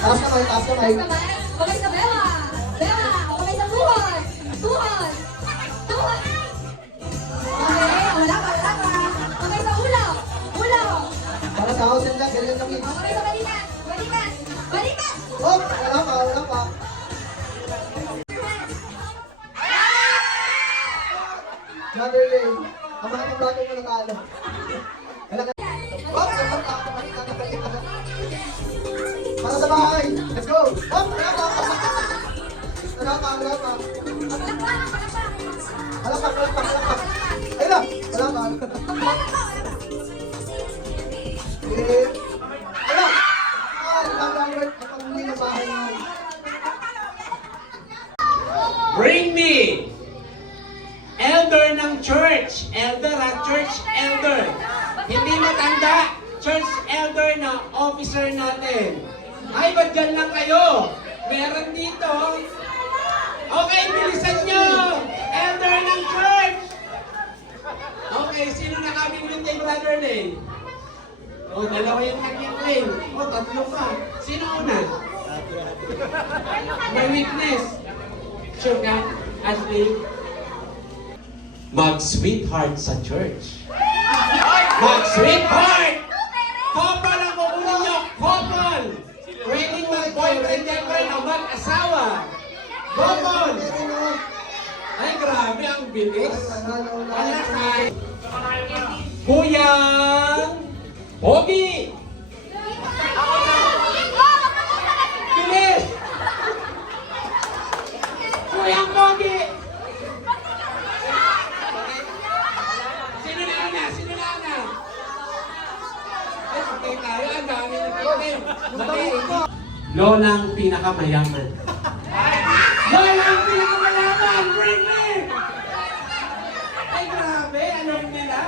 Taas kamay, taas kamay. Kamay sa bewa. Bewa. Kamay sa tuhod. Tuhod. Tuhod. Okay, wala pa, wala pa. Kamay sa ulo. Ulo. Para sa house and lang, ganyan kami. Kamay sa balikat. Balikat. Balikat. Oh, wala pa, wala pa. Mother Lane, ang mga pagbago mo nakala. Wala ka. Oh, wala pa. Para sa bahay. Let's go. Oh, wala pa. Wala pa, wala pa. Wala pa, wala pa, wala pa. Ayun na. Wala pa. Eh, wala. Ah, nagkakawit. Ang pamuli na bahay mo. Bring me! Elder ng church. Elder at church elder. Hindi matanda. Church elder na officer natin. Ay, ba't dyan lang kayo? Meron dito. Okay, bilisan nyo. Elder ng church. Okay, sino nakabingwin kay Brother Lane? O, dalawa yung nag-claim. O, tatlo pa. Sino una? May witness. Sure ka, Ashley? Mag-sweetheart sa church. Mag-sweetheart! Couple ang kukunin nyo. Couple! Pwedeng mag-boyfriend, girlfriend, o mag-asawa. Couple! Ay, grabe, ang bilis. Wala kay Kuyang Pogi! Bilis! Kuyang Pogi! Sino na una? Sino na una? Ay, patay tayo. Ang dami na pwede. Lolang pinakamayaman. Lolang pinakamayaman! Bring me! Ay, grabe. Alam nila?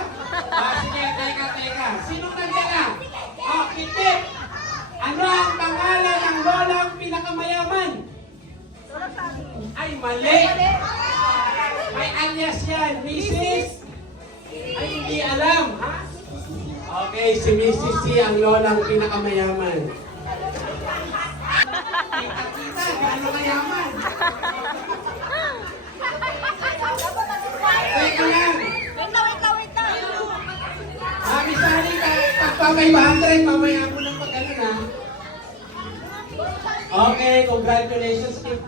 Sige, teka. Sinong nandala? Oh, kitip! Ano ang pangalan ng lolang pinakamayaman? Ay, mali! May alias yan, Mrs. Ay, hindi alam, ha? Okay, si Mrs. C ang lolang pinakamayaman. Kita, gaano kayaman? Teka lang. Wait lang. Mami Sally, pagpapay 100, mamaya mo ng pag-ano na. Okay, congratulations, Kip.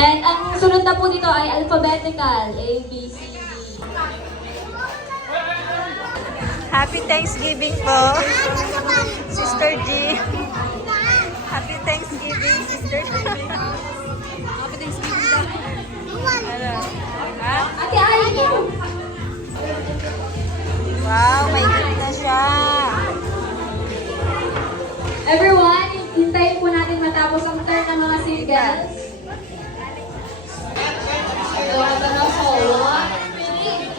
And ang sunod na po dito ay alphabetical. A, B, C, D. Happy Thanksgiving po, Sister G. Happy Thanksgiving, Sister G. Happy Thanksgiving daw. Ano? Ha? Ate Ay! Wow, may gift na siya. Everyone, hintayin po natin matapos ang turn ng mga singles. So, ito na po. 1 minute.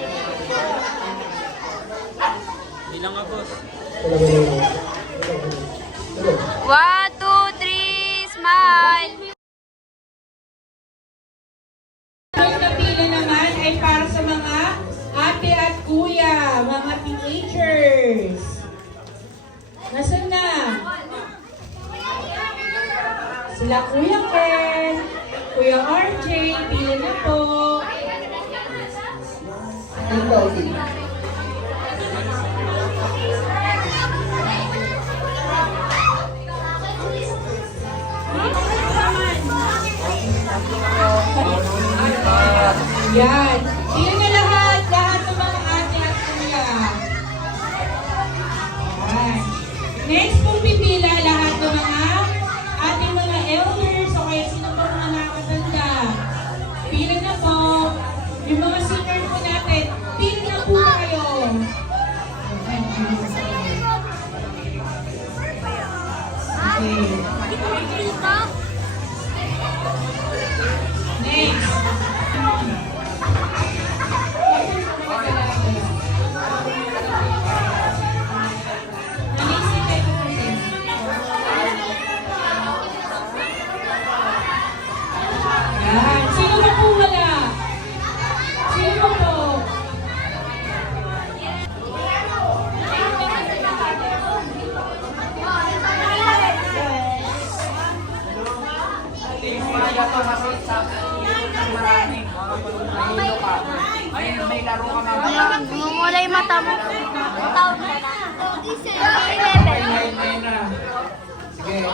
Bilang nga, boss. 1, 2, 3, smile. Ang napili naman ay para sa mga ate at kuya, mga teenagers. Nasaan na? Sila Kuya Ken, Kuya RJ, pila na po. Dito, okay. Yan. Pila na lahat ng mga ate at kuya. Yan. Next pong pipila lahat ng mga ating mga elders o kaya sino po mga nakakatanda. Pila na po. Yung mga senior po natin, pila na po kayo. Okay. Next. Yan. Sino ba po wala? Sino po? Mumula yung mata mo. Tawag na na. Sige.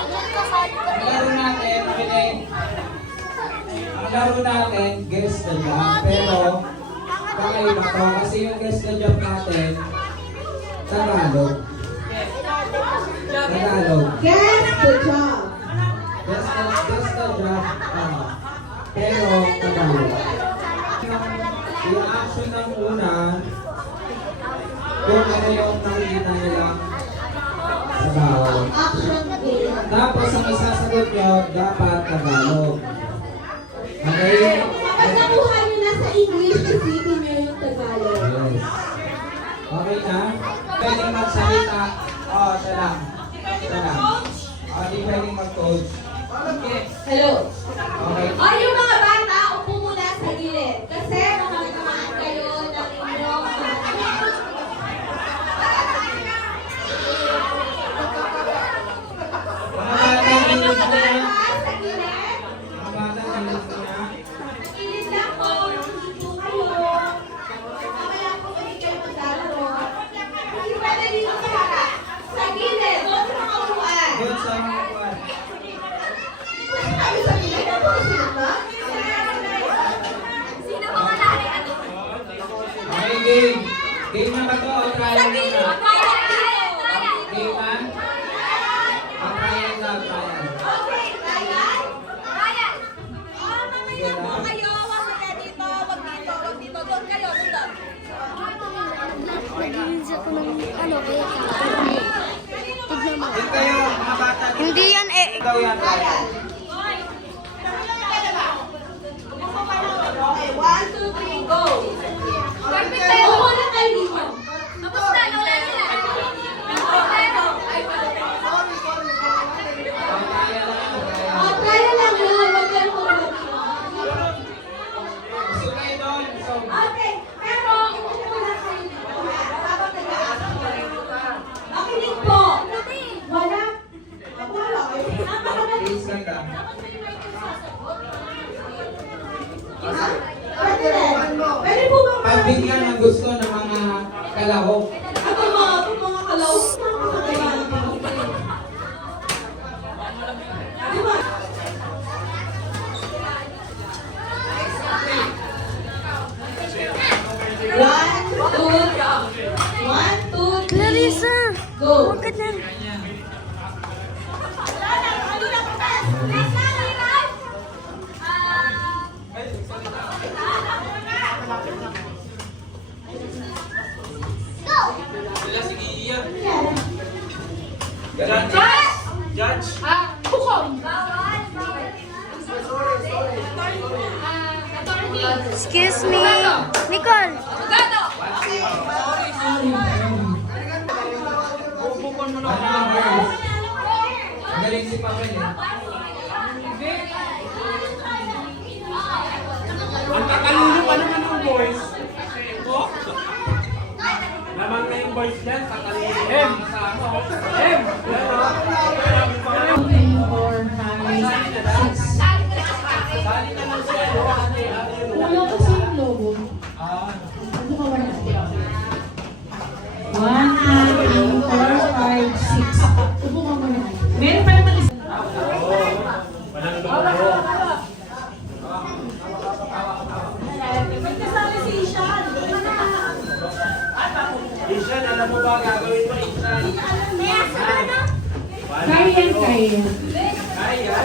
Laro natin, ang laro natin, guess the job. Pero, kakaiba to kasi yung guess the job natin, Tagalog. Tagalog. Guess the job. Guess the job, pero Tagalog. Yung action ng una, kung ano yung nakikita nila sa bawat. Action game. Tapos ang isasagot nyo, dapat Tagalog. Okay? Kapag nakuha nyo na sa English, isipin nyo yung Tagalog. Yes. Okay na? Pwede magsalita. Oo, siya lang. Siya lang. Di pwede mag-coach. Hello. Okay. O yung mga bata, upo muna sa gilid. Kasi makakamaan kayo ng inyong Mga bata, Yung bilis mga na. bata sa gilid. Mga bata, bilis na. Gilid lang po. Hindi po kayo. Mamaya po ulit kayo maglalaro. Hindi pwede dito sa harap. Sa gilid. Doon sa mga upuan. Good sa mga kuwan. Pwede tayo sa gilid. Ano po sila ba? Sino ba malari? Okay, game. Game na ba to? O trial na? Game na? O trial na, trial. Okay, Ryan. Ryan. Sige na. Kayo, wag kayo dito, wag dito, wag dito. Doon kayo, doon. Nag-release ako ng ano, kaya tignan mo. Dito kayo, mga bata. Hindi yan eh. Ikaw yan, trial. Okay, 1, 2, 3, go. Perfect tayo. Upo na kayo dito. Tapos na, wala nila. O, trial na. Trial lang yun, wag kayo kumabati. Gusto kayo doon. So, Okay, pero upo na kayo dito. Habang nag-aasal. Makinig po. Wala. Wala. please lang ka. Pwede po ba Pagbigyan ng gusto ng mga kalahok. Ako mga kalaw. One, two, three, Clarissa! go. Huwag ka na. Excuse me. Nicole. Magaling si Pavel eh. Ang kakalulong pa naman yung boys. Naman na yung boys dyan, kakalulong sa ano. For having 6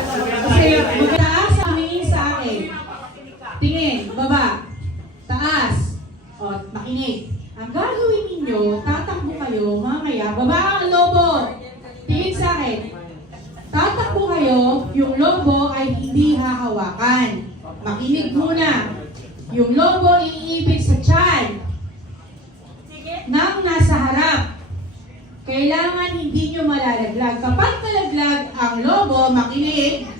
Kasi magtaas ang tingin sa akin. Tingin, baba, taas. O, makinig. Ang gagawin ninyo, tatakbo kayo, mamaya, baba ang lobo. Tingin sa akin. Tatakbo kayo, yung lobo ay hindi hahawakan. Makinig muna. Yung lobo iipit sa tiyan nang nasa harap. Kailangan hindi nyo malalaglag. Kapag nalaglag ang lobo, makinig,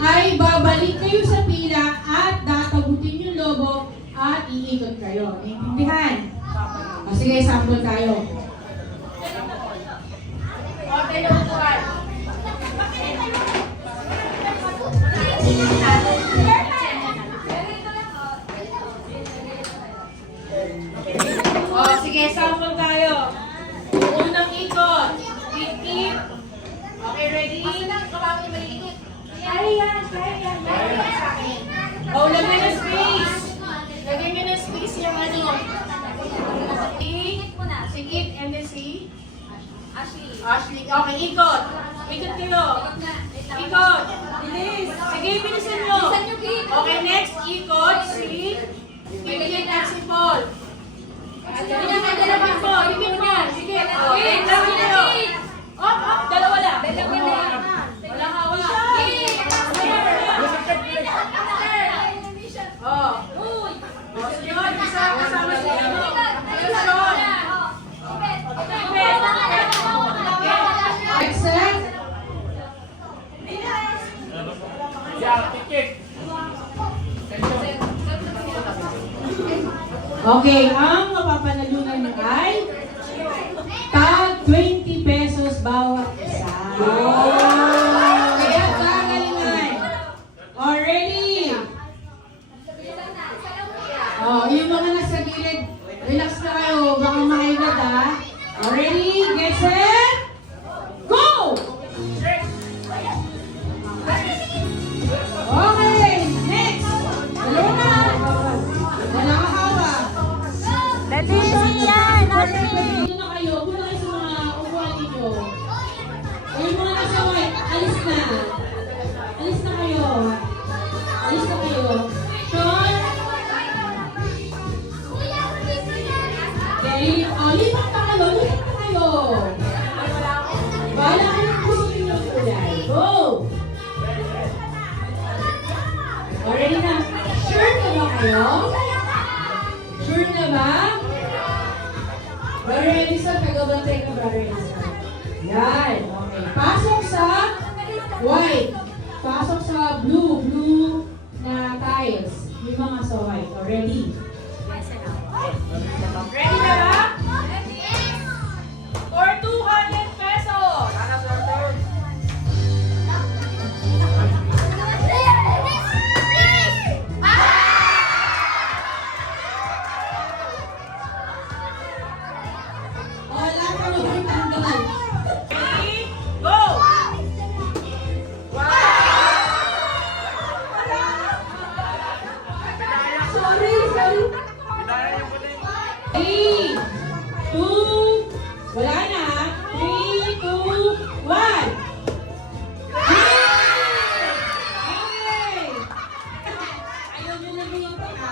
ay babalik kayo sa pila at datagutin yung lobo at iikot kayo. Naintindihan? O sige, sample tayo. O sige, sample tayo. Unang ikot. Keep. Okay, ready? Kaya yan. O, lagyan ng space. Lagyan nyo ng space yung ano. Sigit, and then si? Ashley. Okay, ikot. Ikot kayo. Ikot. Sige, bilisan nyo. Okay, next, ikot. Si? Bigyan at si Paul. Bigyan mo. Sige. Okay, lagi nyo. Up. Dalawa lang. Walang hawak. Oh. Sunod, isa kasama si ano. Sunod. Excellent. Okay, ang mapapanalunan nyo ay tag 20 pesos bawat isa. Kaya kagalingan. Already. Yung mga nasa gilid, relax na kayo, baka makaigad ha. Already, get set, go! Okay, next. Dalawa na. Wala ka hawak. Dito na kayo, muna kayo sa mga upuan ninyo. O yung mga nasa white, alis na. Alis na kayo. Sean. Lipat na kayo. Bahala kayo kung gusto ninyo kulay. Go! Already na. Sure na ba kayo? Sure na ba? Brother Edison, kagabantay ka, Brother Edison. Yan. Okay. Pasok sa white. Pasok sa blue na tiles. Yung mga sa white. Already? Ready na ba? For 200 pesos. Wala ka magtanggal. Ready? Go! Sorry. 3, 2, wala na. 3, 2, 1. Okay. Ayaw nyo na dito, ha?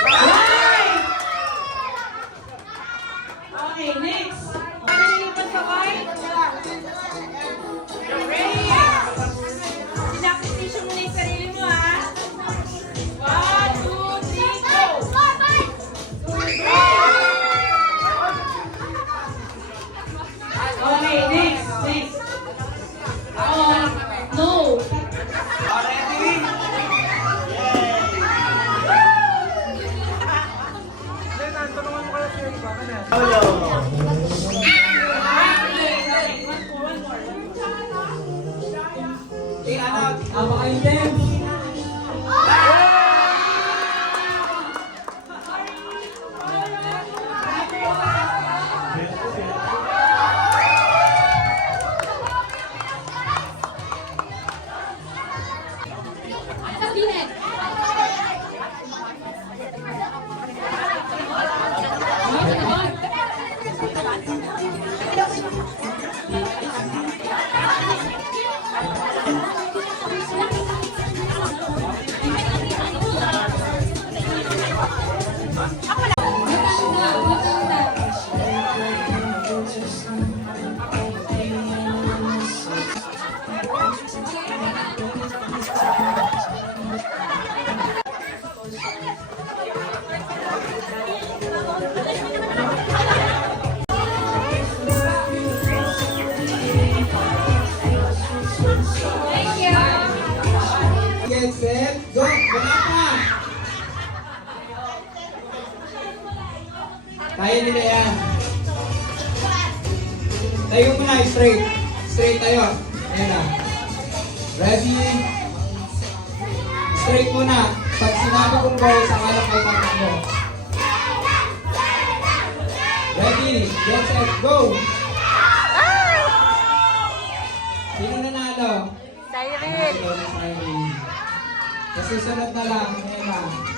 Right. Okay, next. Ano yung pasaway? Ready? Sinakripisyon mo na yung sarili mo, ha? 1, 2, 3, go! Okay, next. No. get, set, go! Wala pa! Kaya nila yan. Tayo muna, straight. Straight tayo. Ayan na. Ready? Straight muna. Pag sinabi kong go, saka lang kayo tatakbo. Ready? Get, set, go! Sino nanalo? Siren. Siren. Sa susunod na lang. Ayan na.